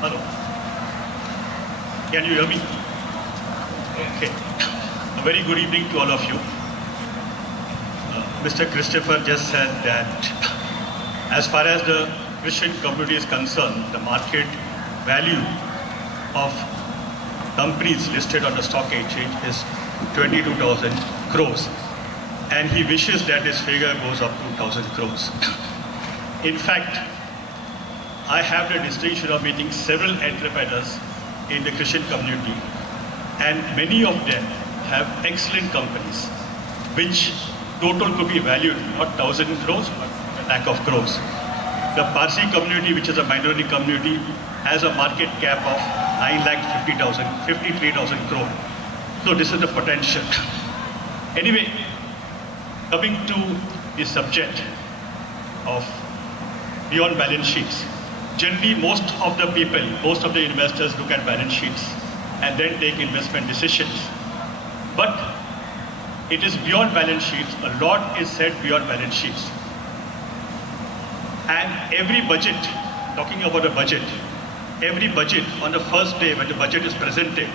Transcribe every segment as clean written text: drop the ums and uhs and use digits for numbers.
Hello. Can you hear me? Okay. A very good evening to all of you. Mr. Christopher just said that as far as the Christian community is concerned, the market value of companies listed on the stock exchange is 22,000 crores. And he wishes that his figure goes up to 1,000 crores. In fact, I have the distinction of meeting several entrepreneurs in the Christian community, and many of them have excellent companies, which total could be valued not 1,000 crores, but a lakh of crores. The Parsi community, which is a minority community, has a market cap of 9,50,000, 53,000 crore. So this is the potential. Anyway, coming to the subject of beyond balance sheets. Generally, most of the people, most of the investors look at balance sheets and then take investment decisions. But it is beyond balance sheets. A lot is said beyond balance sheets. And every budget, talking about a budget, every budget on the first day when the budget is presented,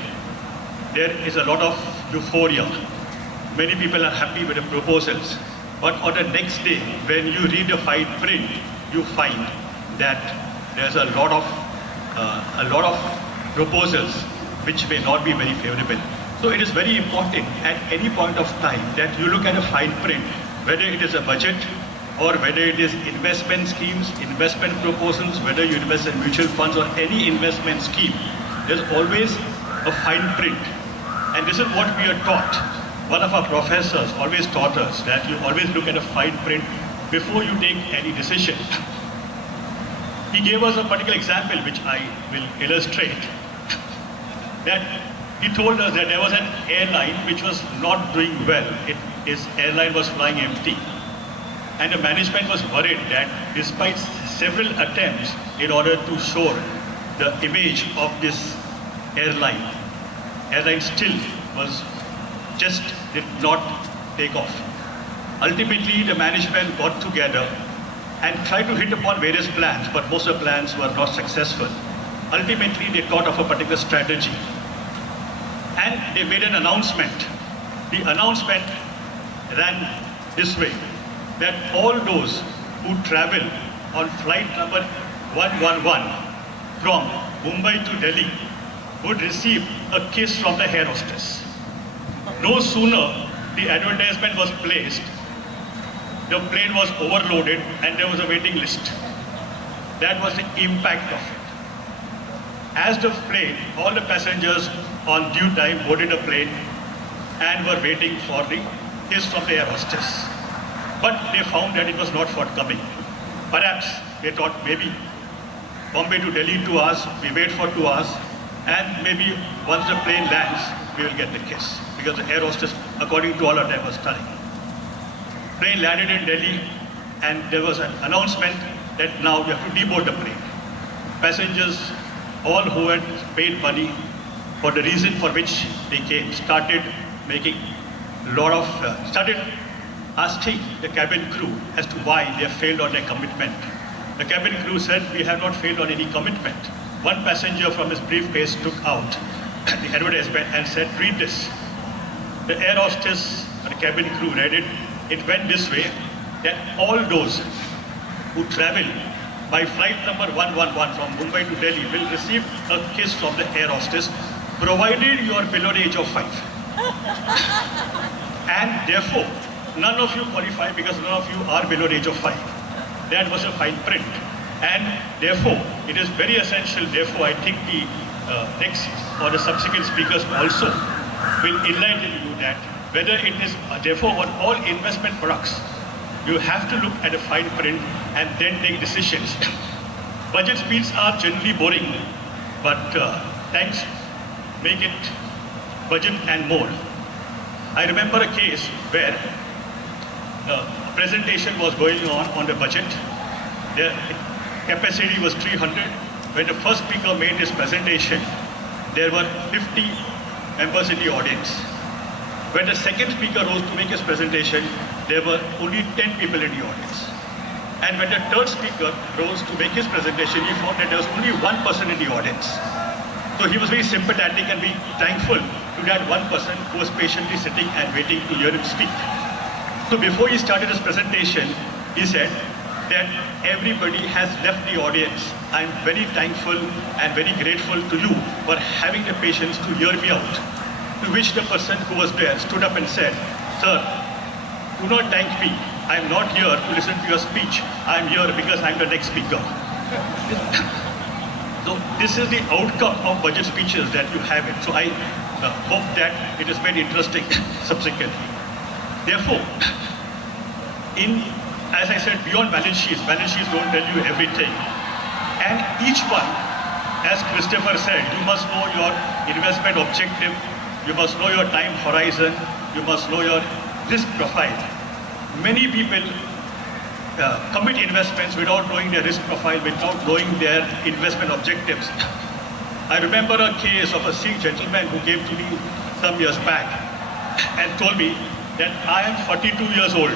there is a lot of euphoria. Many people are happy with the proposals. But on the next day, when you read the fine print, you find that there's a lot of proposals which may not be very favorable. So it is very important at any point of time that you look at a fine print, whether it is a budget or whether it is investment schemes, investment proposals, whether you invest in mutual funds or any investment scheme, there's always a fine print. And this is what we are taught. One of our professors always taught us that you always look at a fine print before you take any decision. He gave us a particular example which I will illustrate. That he told us that there was an airline which was not doing well. His airline was flying empty. And the management was worried that despite several attempts in order to show the image of this airline still did not take off. Ultimately, the management got together and tried to hit upon various plans, but most of the plans were not successful. Ultimately, they thought of a particular strategy. And they made an announcement. The announcement ran this way, that all those who travel on flight number 111 from Mumbai to Delhi would receive a kiss from the air hostess. No sooner the advertisement was placed, the plane was overloaded and there was a waiting list. That was the impact of it. As the plane, all the passengers on due time boarded the plane and were waiting for the kiss from the air hostess. But they found that it was not forthcoming. Perhaps they thought maybe Bombay to Delhi 2 hours, we wait for 2 hours, and maybe once the plane lands, we will get the kiss. Because the air hostess, according to all of them, was stunning. Plane landed in Delhi, and there was an announcement that now we have to deboard the plane. Passengers, all who had paid money for the reason for which they came, started asking the cabin crew as to why they have failed on their commitment. The cabin crew said, we have not failed on any commitment. One passenger from his briefcase took out the advertisement and said, read this. The air hostess and the cabin crew read it. It went this way, that all those who travel by flight number 111 from Mumbai to Delhi will receive a kiss from the air hostess, provided you are below the age of 5. And therefore, none of you qualify because none of you are below the age of 5. That was a fine print. And therefore, it is very essential. Therefore, I think the next or the subsequent speakers also will enlighten you that whether it is, therefore, on all investment products, you have to look at a fine print and then take decisions. Budget speeds are generally boring, but thanks, make it budget and more. I remember a case where a presentation was going on the budget. The capacity was 300. When the first speaker made his presentation, there were 50 members in the audience. When the second speaker rose to make his presentation, there were only 10 people in the audience. And when the third speaker rose to make his presentation, he found that there was only one person in the audience. So he was very sympathetic and very thankful to that one person who was patiently sitting and waiting to hear him speak. So before he started his presentation, he said that everybody has left the audience. I'm very thankful and very grateful to you for having the patience to hear me out. To which the person who was there stood up and said, "Sir, do not thank me. I'm not here to listen to your speech. I'm here because I'm the next speaker." So this is the outcome of budget speeches that you have it. So I hope that it is made interesting subsequently. Therefore, as I said, beyond balance sheets don't tell you everything. And each one, as Christopher said, you must know your investment objective, you must know your time horizon, you must know your risk profile. Many people commit investments without knowing their risk profile, without knowing their investment objectives. I remember a case of a Sikh gentleman who came to me some years back and told me that I am 42 years old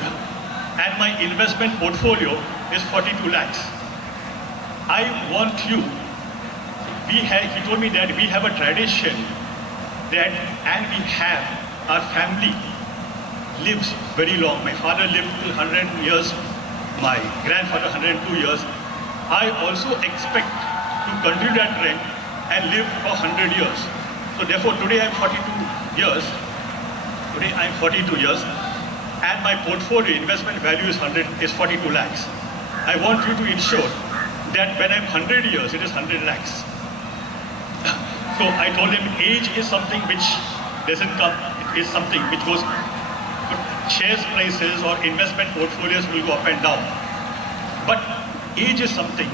and my investment portfolio is 42 lakhs. I want you, he told me that we have a tradition that, and we have, our family lives very long. My father lived till 100 years, my grandfather 102 years. I also expect to continue that trend and live for 100 years. So therefore today I'm 42 years. Today I'm 42 years and my portfolio investment value is 42 lakhs. I want you to ensure that when I'm 100 years, it is 100 lakhs. So I told him age is something which doesn't come, it is something which goes, shares prices or investment portfolios will go up and down. But age is something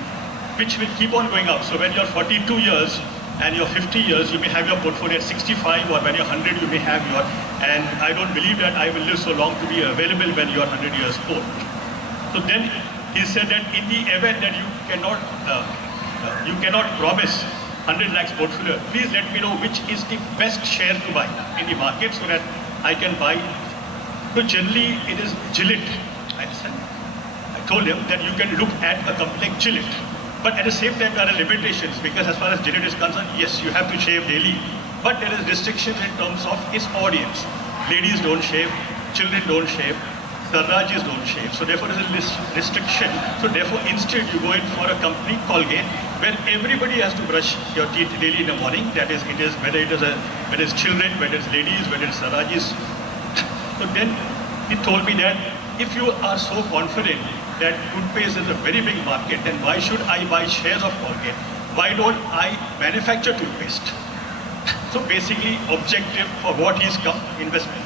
which will keep on going up. So when you're 42 years and you're 50 years, you may have your portfolio at 65, or when you're 100, you may have your, and I don't believe that I will live so long to be available when you're 100 years old. So then he said that in the event that you cannot promise 100 lakhs portfolio, please let me know which is the best share to buy in the market so that I can buy. So generally it is Gillette. I told him that you can look at a company like Gillette. But at the same time, there are limitations because as far as Gillette is concerned, yes, you have to shave daily. But there is restrictions in terms of its audience. Ladies don't shave, children don't shave, Sarrajis don't shave. So therefore, there is a restriction. So therefore, instead, you go in for a company, Colgate, where everybody has to brush your teeth daily in the morning. That is, whether it's children, whether it's ladies, whether it's Sarrajis. So then he told me that if you are so confident that toothpaste is a very big market, then why should I buy shares of Colgate? Why don't I manufacture toothpaste? So basically, objective for what he's come, investment.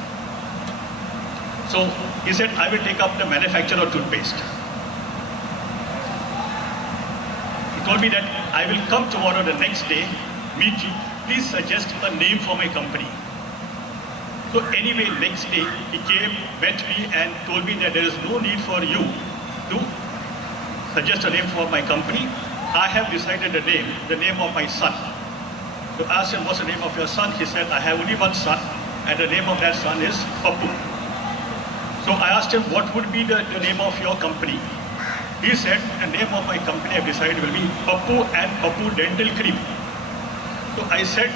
So he said, I will take up the manufacture of toothpaste. He told me that I will come tomorrow, the next day, meet you. Please suggest a name for my company. So anyway, next day, he came, met me and told me that there is no need for you to suggest a name for my company. I have decided the name of my son. So I asked him, what's the name of your son? He said, I have only one son and the name of that son is Pappu. So I asked him, what would be the name of your company? He said, the name of my company I've decided will be Pappu and Pappu Dental Cream. So I said,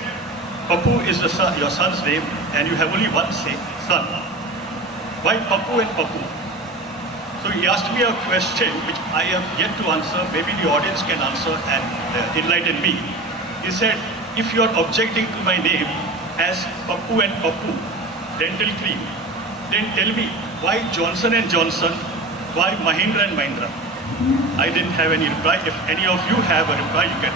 Pappu is your son's name and you have only one son. Why Pappu and Pappu? So he asked me a question which I have yet to answer. Maybe the audience can answer and enlighten me. He said, if you are objecting to my name as Pappu and Pappu Dental Cream, then tell me why Johnson and Johnson, why Mahindra and Mahindra? I didn't have any reply. If any of you have a reply, you can.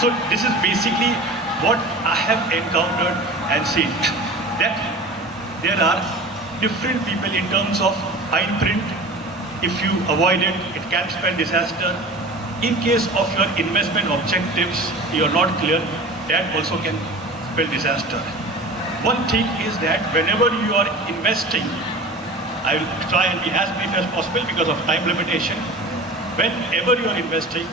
So this is basically what I have encountered and seen, that there are different people in terms of fine print. If you avoid it, it can spell disaster. In case of your investment objectives, you're not clear, that also can spell disaster. One thing is that whenever you are investing, I will try and be as brief as possible because of time limitation. Whenever you are investing,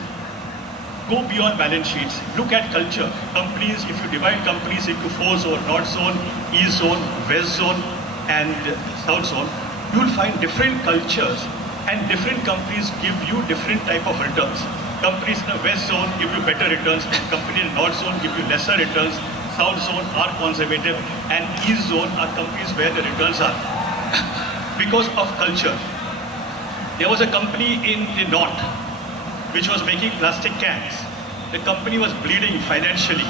go beyond balance sheets. Look at culture. Companies, if you divide companies into 4 zones, North Zone, East Zone, West Zone, and South Zone, you will find different cultures And different companies give you different type of returns. Companies in the west zone give you better returns, companies in the north zone give you lesser returns, south zone are conservative, and east zone are companies where the returns are. Because of culture. There was a company in the north which was making plastic cans. The company was bleeding financially.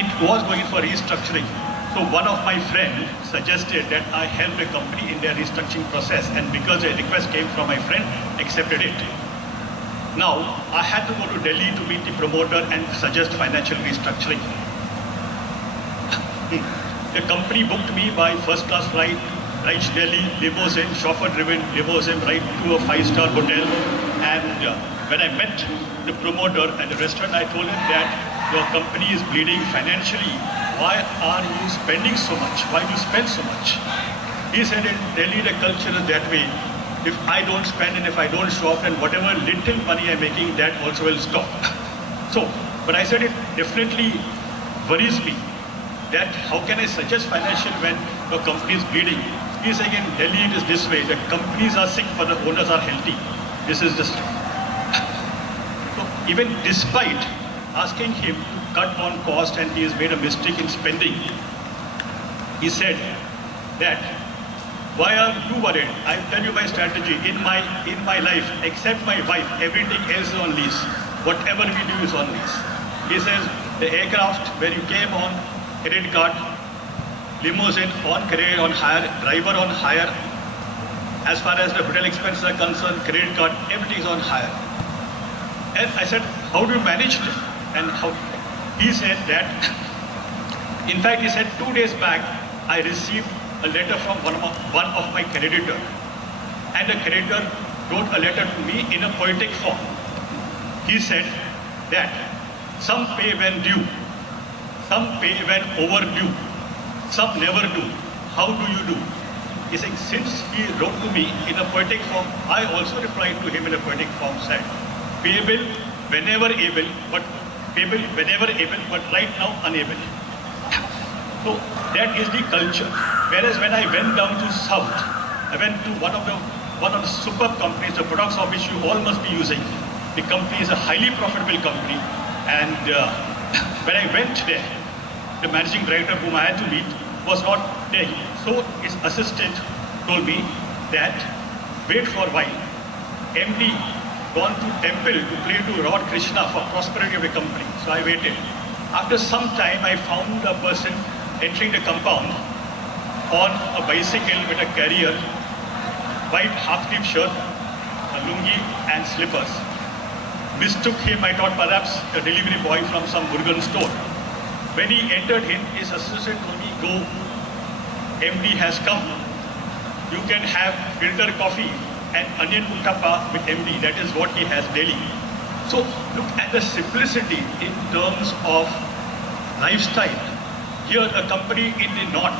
It was going for restructuring. So one of my friends suggested that I help the company in their restructuring process, and because a request came from my friend, accepted it. Now, I had to go to Delhi to meet the promoter and suggest financial restructuring. The company booked me by first-class flight, right to Delhi, limousine, chauffeur-driven limousine, right to a 5-star hotel. And when I met the promoter at the restaurant, I told him that your company is bleeding financially. Why are you spending so much? Why do you spend so much? He said, in Delhi, the culture is that way. If I don't spend and if I don't show up, then whatever little money I'm making, that also will stop. So, but I said it definitely worries me that how can I suggest financial when your company is bleeding? He said, in Delhi it is this way. The companies are sick, but the owners are healthy. This is just. So even despite asking him to cut on cost and he has made a mistake in spending, he said that, why are you worried? I'll tell you my strategy. In my life, except my wife, everything else is on lease. Whatever we do is on lease. He says, the aircraft where you came on credit card, limousine on credit on hire, driver on hire. As far as the hotel expenses are concerned, credit card, everything is on hire. And I said, how do you manage it? And how? He said that, in fact, he said 2 days back, I received a letter from one of my creditor. And the creditor wrote a letter to me in a poetic form. He said that some pay when due, some pay when overdue, some never do. How do you do? He said, since he wrote to me in a poetic form, I also replied to him in a poetic form, said, payable whenever able, but payable whenever able, but right now unable. So that is the culture. Whereas when I went down to South, I went to one of the superb companies, the products of which you all must be using. The company is a highly profitable company, and when I went there, the managing director whom I had to meet was not there. So his assistant told me that wait for a while. MD gone to temple to pray to Lord Krishna for prosperity of the company. So I waited. After some time, I found a person entering the compound on a bicycle with a carrier, white half-sleeve shirt, a lungi and slippers. Mistook him, I thought perhaps a delivery boy from some Murugan store. When he entered him, his assistant told me, go, MD has come. You can have filter coffee and onion uttappa with MD. That is what he has daily. So look at the simplicity in terms of lifestyle. Here a company in the north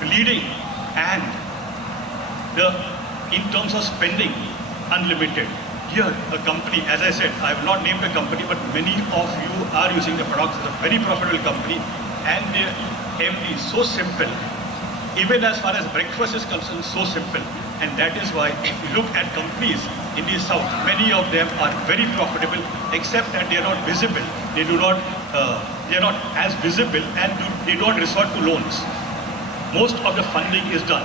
bleeding, and in terms of spending, unlimited. Here a company, as I said, I have not named the company, but many of you are using the products. It's a very profitable company, and the MD is so simple. Even as far as breakfast is concerned, so simple. And that is why if you look at companies in the south, many of them are very profitable, except that they are not visible. They are not as visible, and they don't resort to loans. Most of the funding is done.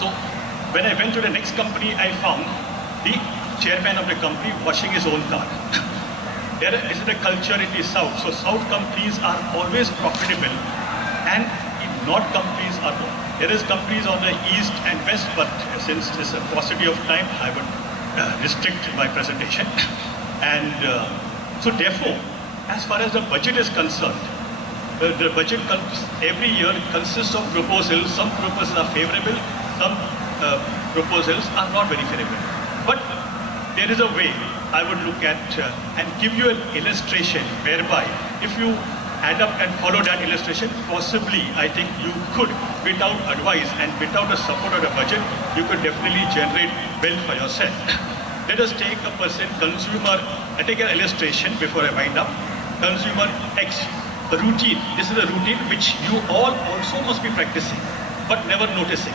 So when I went to the next company, I found the chairman of the company washing his own car. There is a culture in the south. So south companies are always profitable, and the north companies are not. There is companies on the east and west, but since there's a paucity of time, I would restrict my presentation. And so therefore, as far as the budget is concerned, the budget every year consists of proposals. Some proposals are favorable, some proposals are not very favorable. But there is a way I would look at and give you an illustration whereby if you add up and follow that illustration, possibly I think you could, without advice and without the support of the budget, you could definitely generate wealth for yourself. Let us take a person, consumer, I take an illustration before I wind up. Consumer X, the routine. This is a routine which you all also must be practicing, but never noticing.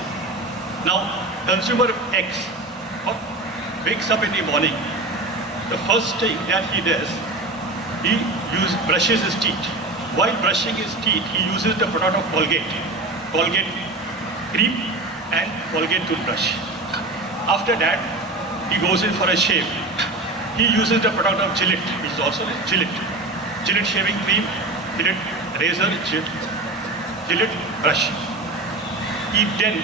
Now, consumer X wakes up in the morning, the first thing that he does, he brushes his teeth. While brushing his teeth, he uses the product of Colgate cream and Colgate toothbrush. After that, he goes in for a shave. He uses the product of Gillette, which is also Gillette shaving cream, Gillette razor, Gillette brush. He then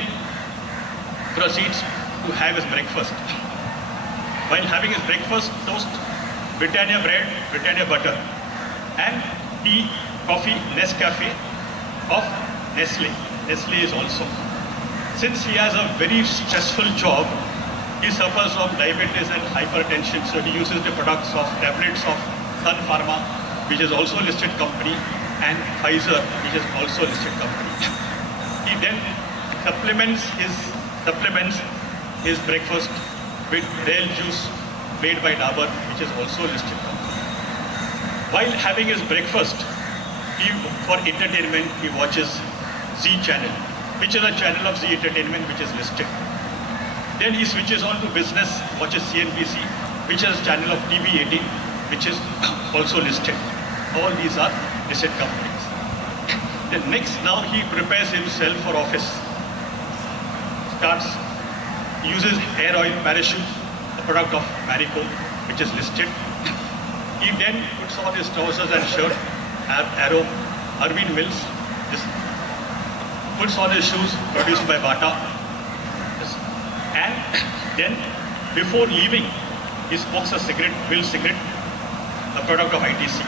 proceeds to have his breakfast. While having his breakfast, toast, Britannia bread, Britannia butter, and tea, coffee, Nescafe of Nestle. Nestle is also. Since he has a very stressful job, he suffers from diabetes and hypertension, so he uses the products of tablets of Sun Pharma, which is also a listed company, and Pfizer, which is also a listed company. He then supplements his breakfast with real juice made by Dabur, which is also a listed company. While having his breakfast, for entertainment, he watches Z channel, which is a channel of Z Entertainment, which is listed. Then he switches on to business, watches CNBC, which is a channel of TV18, which is also listed. All these are listed companies. Then next, now he prepares himself for office. Uses hair oil Parachute, a product of Marico, which is listed. He then puts on his trousers and shirt, Arrow, Irving Mills, puts on his shoes produced by Bata. And then, before leaving, he smokes a cigarette, Will cigarette, a product of ITC.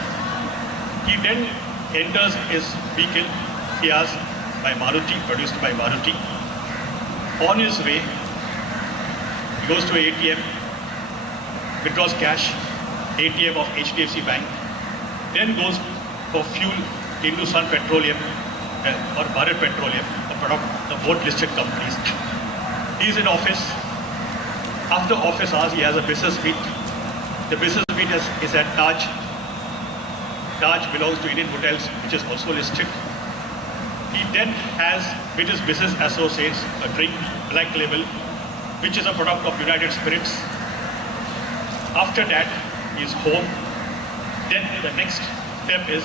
He then enters his vehicle, Fiaz, by Maruti, produced by Maruti. On his way, he goes to ATM, withdraws cash, ATM of HDFC Bank, then goes for fuel into Sun Petroleum or Bharat Petroleum, a product of both listed companies. He is in office. After office hours, he has a business meet. The business meet is at Taj. Taj belongs to Indian Hotels, which is also listed. He then has, with his business associates, a drink, Black Label, which is a product of United Spirits. After that, he is home. Then the next step is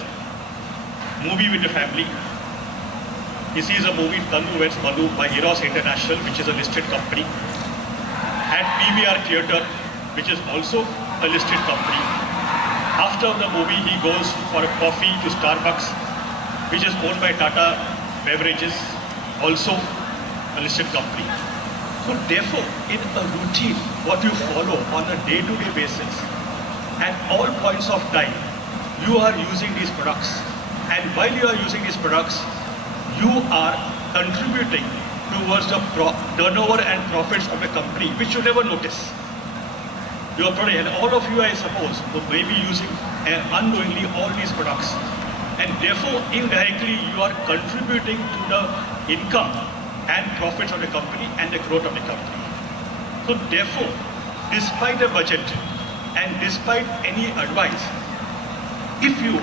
movie with the family. He sees a movie, Tannu Vs Manu, by Eros International, which is a listed company. At PVR Theatre, which is also a listed company. After the movie, he goes for a coffee to Starbucks, which is owned by Tata Beverages, also a listed company. So therefore, in a routine, what you follow on a day-to-day basis, at all points of time, you are using these products. And while you are using these products, you are contributing towards the turnover and profits of the company, which you never notice. You are probably, and all of you, I suppose, may be using unknowingly all these products. And therefore, indirectly, you are contributing to the income and profits of the company and the growth of the company. So therefore, despite the budget and despite any advice, if you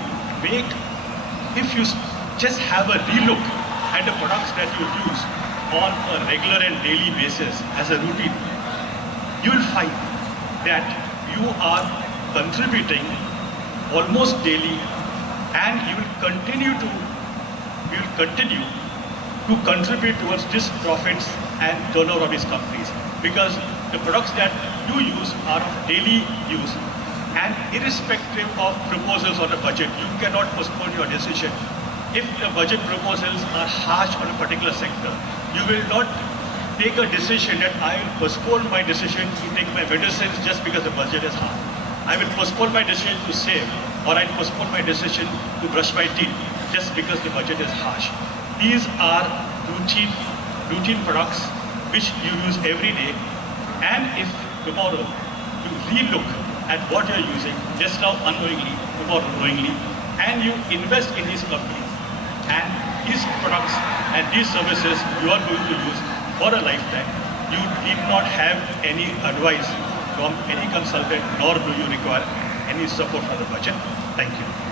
just have a relook at the products that you use on a regular and daily basis as a routine, you will find that you are contributing almost daily, and you will continue to contribute towards these profits and turnover of these companies, because the products that you use are of daily use, and irrespective of proposals on the budget, you cannot postpone your decision. If the budget proposals are harsh on a particular sector, you will not take a decision that I will postpone my decision to take my medicines just because the budget is hard. I will postpone my decision to save, or I will postpone my decision to brush my teeth just because the budget is harsh. These are routine products which you use every day, and if tomorrow you relook at what you are using, just now unknowingly, tomorrow knowingly, and you invest in these companies, and these products and these services you are going to use for a lifetime, you need not have any advice from any consultant, nor do you require any support from the budget. Thank you.